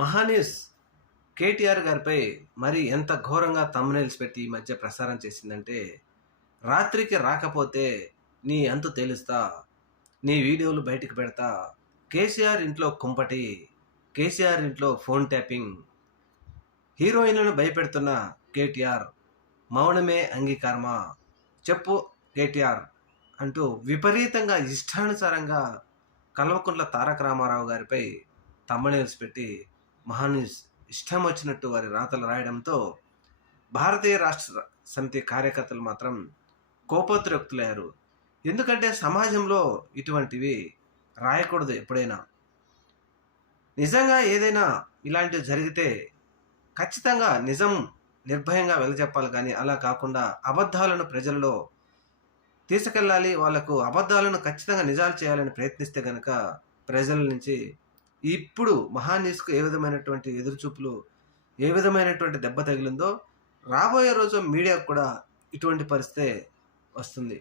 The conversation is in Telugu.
మహాన్యూస్ కేటీఆర్ గారిపై మరి ఎంత ఘోరంగా థంబ్నెయిల్స్ పెట్టి ఈ మధ్య ప్రసారం చేసిందంటే, రాత్రికి రాకపోతే నీ అంతు తేలుస్తా, నీ వీడియోలు బయటికి పెడతా, కేసీఆర్ ఇంట్లో కుంపటి, కేసీఆర్ ఇంట్లో ఫోన్ ట్యాపింగ్, హీరోయిన్లను భయపెడుతున్న కేటీఆర్, మౌనమే అంగీకారమా, చెప్పు కేటీఆర్ అంటూ విపరీతంగా ఇష్టానుసారంగా కల్వకుంట్ల తారక రామారావు గారిపై థంబ్నెయిల్స్ పెట్టి మహాన్యూస్ ఇష్టం వచ్చినట్టు వారి రాతలు రాయడంతో భారతీయ రాష్ట్ర సమితి కార్యకర్తలు మాత్రం కోపోద్రిక్తులయ్యారు. ఎందుకంటే సమాజంలో ఇటువంటివి రాయకూడదు. ఎప్పుడైనా నిజంగా ఏదైనా ఇలాంటివి జరిగితే ఖచ్చితంగా నిజం నిర్భయంగా వెలజెప్పాలి, కానీ అలా కాకుండా అబద్ధాలను ప్రజల్లో తీసుకెళ్ళాలి, వాళ్లకు అబద్ధాలను ఖచ్చితంగా నిజాలు చేయాలని ప్రయత్నిస్తే కనుక ప్రజల నుంచి ఇప్పుడు మహాన్యూస్కు ఏ విధమైనటువంటి ఎదురుచూపులు, ఏ విధమైనటువంటి దెబ్బ తగిలిందో రాబోయే రోజు మీడియాకు కూడా ఇటువంటి పరిస్థితే వస్తుంది.